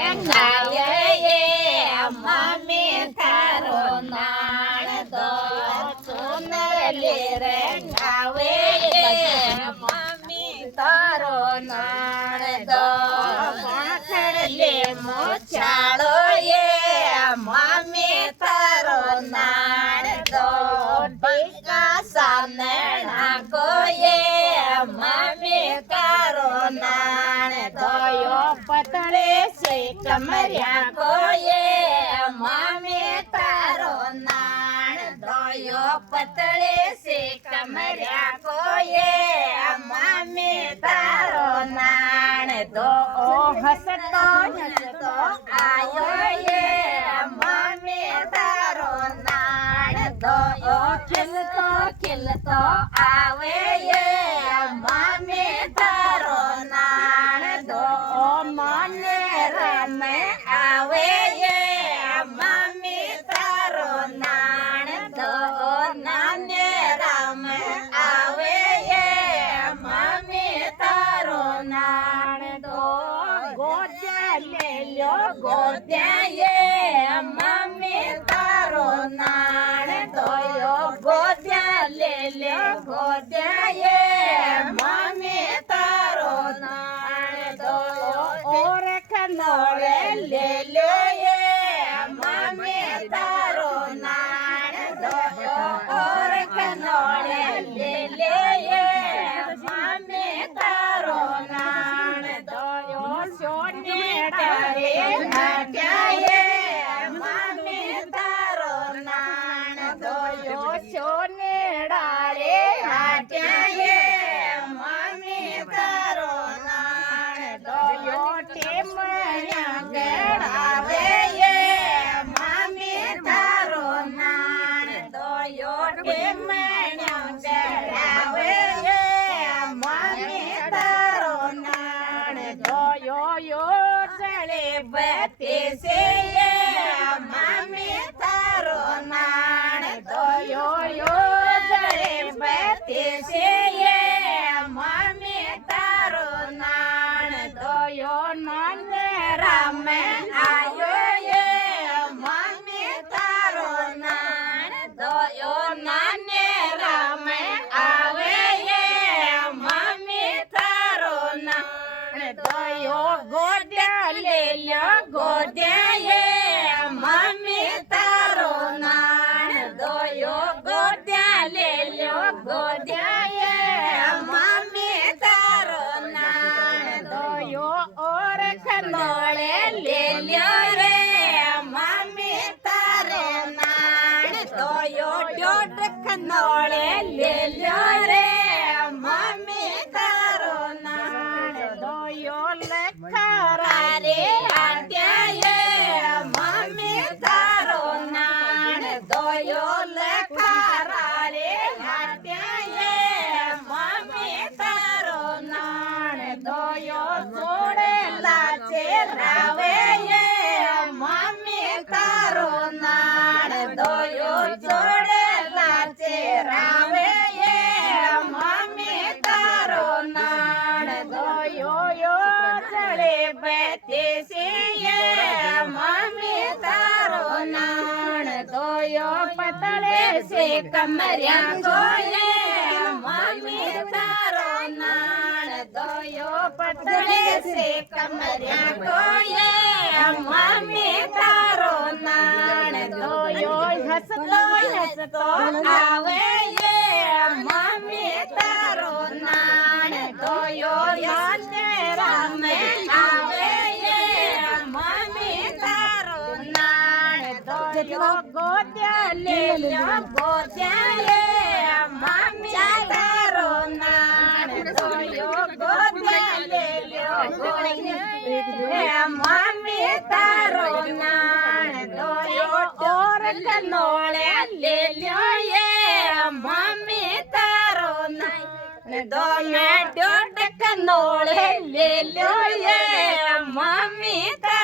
રેંગાવે એ mummy તારો નાણ દો sooner લે રેંગાવે એ મમ્મી તારો નાણ દો પાથડ લે મોચાળો એ મમ્મી તારો નાણ દો ટીકા સામે નાખો એ મમ્મી તારો નાણ દો પતળે સે કમર્યા કોએ મમ્મી તારો નાણ દોયો પતળે સે કમર્યા કોએ મમ્મી તારો નાણ દો હસતો હસતો આયો એ મમ્મી તારો નાણ દો ખિલતો ખિલતો આવે એ મમ્મી તારો નાણ દો મને રમે આવે એ મમ્મી તારો નાણ દો નાને રમે આવે એ મમ્મી તારો નાણ દો ગોદ્યા લે લ્યો ગોદ્યા એ મમ્મી તારો નાણ દોયો ગોદ્યા લે લ્યો ગોદ્યા એ મમ્મી તારો નાણ દોયો ઓરખ નોળે લે લ્યો એ મમ્મી તારો નાણ દોયો ઓરખ નોળે લે લ્યો એ મમ્મી તારો નાણ દોયો સોને ડારે હાટ્યા એ મમ્મી તારો નાણ દોયો સોને ડારે હાટ્યા એ મમ્મી તારો નાણ દોયો ટેમણ્યા ગળાવે એ મમ્મી તારો નાણ દોયો ટેમણ્યા ગળાવે એ મમ્મી તારો નાણ દોયો યો ચડે બતે સે એ મમ્મી તારો નાણ દોયો યો ચડે બતે સે એ મમ્મી તારો નાણ દોયો નાને રામે આયો એ મમ્મી તારો નાણ દોયો નાને રામે આવે એ મમ્મી તારો નાણ દોયો ગોદ્યા લે લ્યો ગોદ્યા એ મમ્મી તારો નાણ દોયો ગોદ્યા લે લ્યો ગોદ્યા એ મમ્મી તારો નાણ દોયો ઓરખ નોળે લે લ્યો રે મમ્મી તારો નાણ દોયો ડોડખ નોળે લે લ્યો રે મમ્મી તારો નાણ દોયો લખરા રે હાટ્યા એ મમ્મી તારો નાણ દોયો લખરા રે હાટ્યા એ મમ્મી તારો નાણ દોયો જોડેલા ચેરાવે એ મમ્મી તારો નાણ દોયો જોડેલા ચેરાવે એ મમ્મી તારો નાણ દોયો યો ચડે બેતે સે એ મમ્મી તારો નાણ દોયો પતળે સે કમર્યા કોએ મમ્મી તારો નાણ દોયો પતળે સે કમર્યા કોએ મમ્મી તારો નાણ દોયો હસતો હસતો આવે એ મમ્મી તારો નાણ દોયો યાને રામે આવે એ મમ્મી તારો નાણ દોયો ગોદ્યા લે લ્યો ગોદ્યા એ મમ્મી તારો નાણ દોયો ગોદ્યા લે લ્યો ગોદ્યા મમ્મી તારો નાણ દોયો ઓરખ નોળે લે લ્યો એ મમ્મી તારો નાણ દોયો ડોડખ નોળે લે લ્યો એ મમ્મી તારો